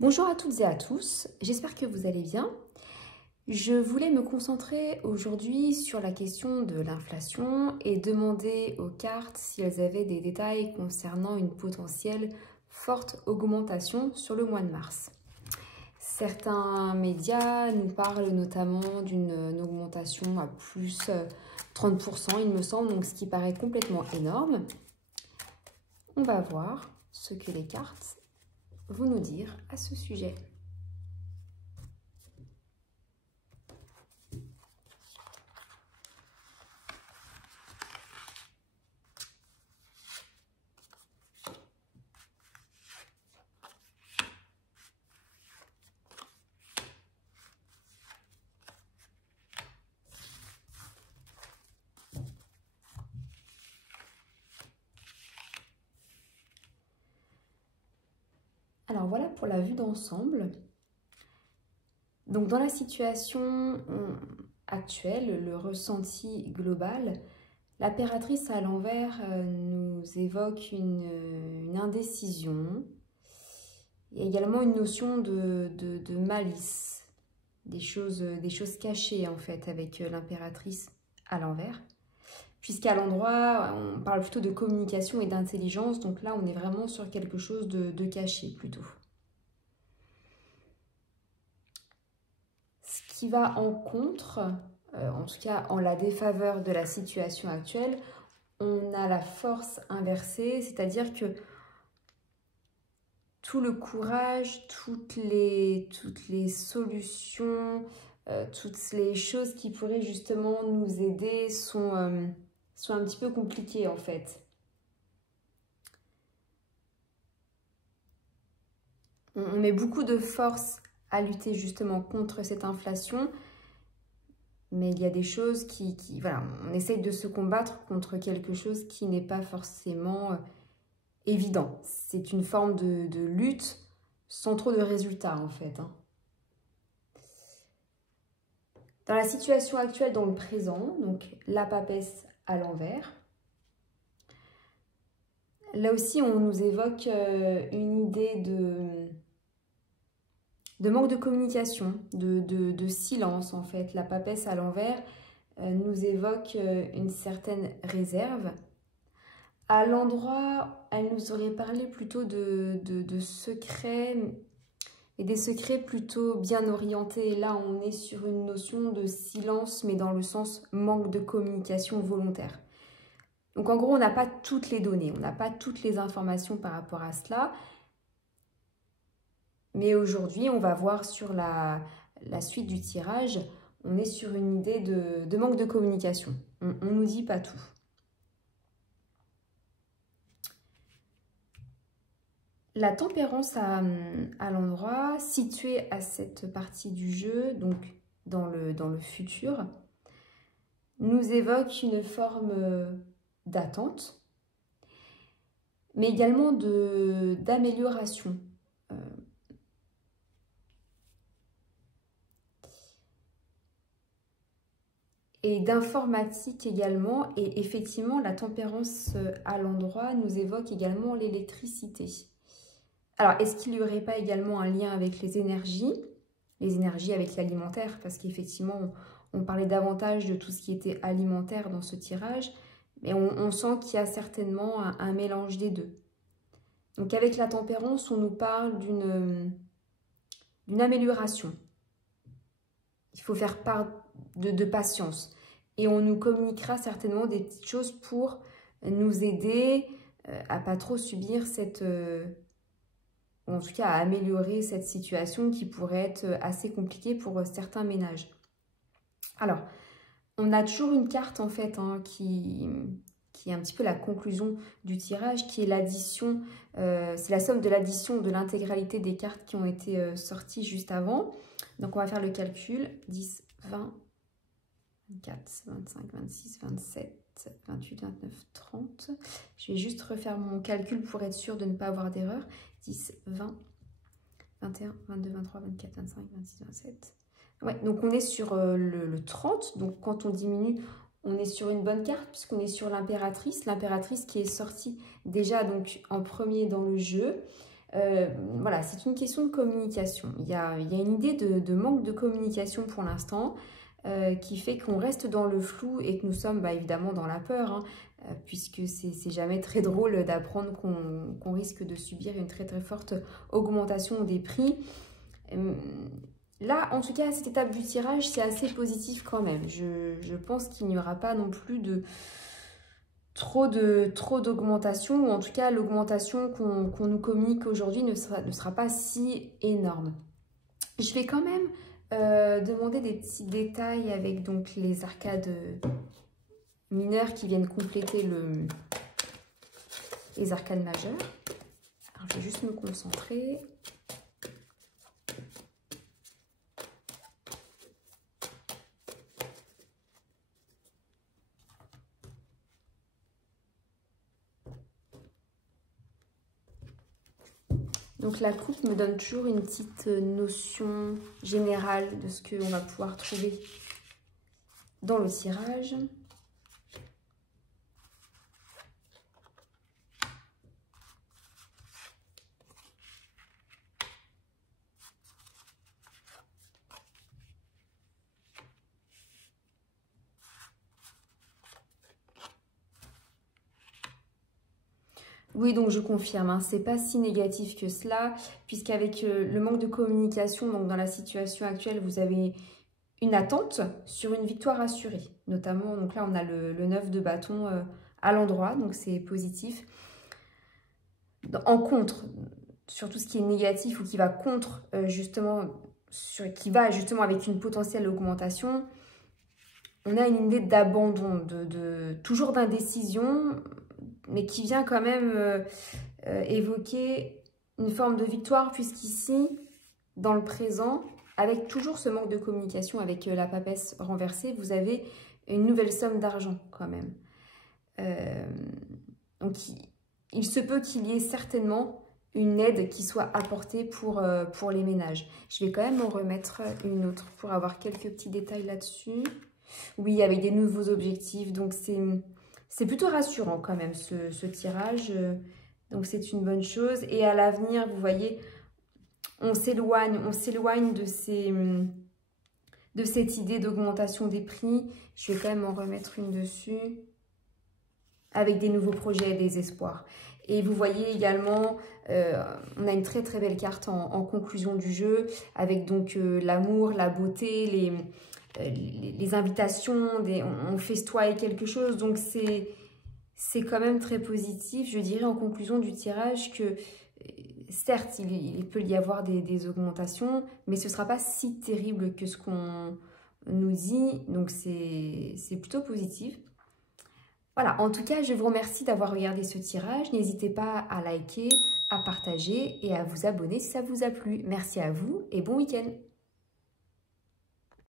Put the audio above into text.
Bonjour à toutes et à tous, j'espère que vous allez bien. Je voulais me concentrer aujourd'hui sur la question de l'inflation et demander aux cartes si elles avaient des détails concernant une potentielle forte augmentation sur le mois de mars. Certains médias nous parlent notamment d'une augmentation à plus 30%, il me semble, donc ce qui paraît complètement énorme. On va voir ce que les cartes vont nous dire à ce sujet. Alors voilà pour la vue d'ensemble. Donc dans la situation actuelle, le ressenti global, l'impératrice à l'envers nous évoque une indécision et également une notion de malice, des choses cachées en fait avec l'impératrice à l'envers. Puisqu'à l'endroit, on parle plutôt de communication et d'intelligence, donc là on est vraiment sur quelque chose de caché plutôt. Ce qui va en contre, en tout cas en la défaveur de la situation actuelle, on a la force inversée, c'est-à-dire que tout le courage, toutes les solutions, toutes les choses qui pourraient justement nous aider sont un petit peu compliquées en fait. On met beaucoup de force à lutter justement contre cette inflation, mais il y a des choses voilà, on essaye de se combattre contre quelque chose qui n'est pas forcément évident. C'est une forme de lutte sans trop de résultats en fait. Dans la situation actuelle, dans le présent, donc la papesse à l'envers, là aussi on nous évoque une idée de manque de communication, de silence en fait. La papesse à l'envers nous évoque une certaine réserve. À l'endroit, elle nous aurait parlé plutôt de secrets, et des secrets plutôt bien orientés. Et là, on est sur une notion de silence, mais dans le sens manque de communication volontaire. Donc en gros, on n'a pas toutes les données, on n'a pas toutes les informations par rapport à cela. Mais aujourd'hui, on va voir sur la suite du tirage, on est sur une idée de manque de communication. On ne nous dit pas tout. La tempérance à l'endroit, située à cette partie du jeu, donc dans le futur, nous évoque une forme d'attente, mais également d'amélioration. Et d'informatique également, et effectivement la tempérance à l'endroit nous évoque également l'électricité. Alors, est-ce qu'il n'y aurait pas également un lien avec les énergies avec l'alimentaire, parce qu'effectivement, on parlait davantage de tout ce qui était alimentaire dans ce tirage, mais on sent qu'il y a certainement un mélange des deux. Donc avec la tempérance, on nous parle d'une amélioration. Il faut faire part de patience. Et on nous communiquera certainement des petites choses pour nous aider à pas trop subir cette... ou en tout cas à améliorer cette situation qui pourrait être assez compliquée pour certains ménages. Alors, on a toujours une carte en fait qui est un petit peu la conclusion du tirage, qui est l'addition, c'est la somme de l'addition de l'intégralité des cartes qui ont été sorties juste avant. Donc on va faire le calcul, 10, 20, 24, 25, 26, 27, 28, 29, 30. Je vais juste refaire mon calcul pour être sûr de ne pas avoir d'erreur. 10, 20, 21, 22, 23, 24, 25, 26, 27. Ouais, donc on est sur le 30. Donc quand on diminue, on est sur une bonne carte puisqu'on est sur l'impératrice. L'impératrice qui est sortie déjà donc en premier dans le jeu. Voilà, c'est une question de communication. Il y a une idée de manque de communication pour l'instant qui fait qu'on reste dans le flou et que nous sommes évidemment dans la peur, hein, puisque c'est jamais très drôle d'apprendre qu'on risque de subir une très très forte augmentation des prix. Là, en tout cas, à cette étape du tirage, c'est assez positif quand même. Je pense qu'il n'y aura pas non plus de trop d'augmentation, ou en tout cas, l'augmentation qu'on nous communique aujourd'hui ne sera pas si énorme. Je vais quand même demander des petits détails avec donc les arcades mineures qui viennent compléter les arcades majeures. Alors, je vais juste me concentrer. Donc la coupe me donne toujours une petite notion générale de ce qu'on va pouvoir trouver dans le tirage. Oui, donc je confirme, hein, c'est pas si négatif que cela, puisqu'avec le manque de communication, donc dans la situation actuelle, vous avez une attente sur une victoire assurée. Notamment, donc là, on a le 9 de bâton à l'endroit, donc c'est positif. En contre, sur tout ce qui est négatif ou qui va contre, qui va justement avec une potentielle augmentation, on a une idée d'abandon, toujours d'indécision, mais qui vient quand même évoquer une forme de victoire, puisqu'ici, dans le présent, avec toujours ce manque de communication, avec la papesse renversée, vous avez une nouvelle somme d'argent quand même. Donc, il se peut qu'il y ait certainement une aide qui soit apportée pour les ménages. Je vais quand même en remettre une autre pour avoir quelques petits détails là-dessus. Oui, avec des nouveaux objectifs, donc c'est plutôt rassurant quand même ce tirage, donc c'est une bonne chose. Et à l'avenir, vous voyez, on s'éloigne de cette idée d'augmentation des prix. Je vais quand même en remettre une dessus, avec des nouveaux projets et des espoirs. Et vous voyez également, on a une très très belle carte en conclusion du jeu, avec donc l'amour, la beauté, les invitations, on festoie quelque chose, donc c'est quand même très positif. Je dirais en conclusion du tirage que certes, il peut y avoir des augmentations, mais ce ne sera pas si terrible que ce qu'on nous dit, donc c'est plutôt positif. Voilà, en tout cas, je vous remercie d'avoir regardé ce tirage. N'hésitez pas à liker, à partager et à vous abonner si ça vous a plu. Merci à vous et bon week-end.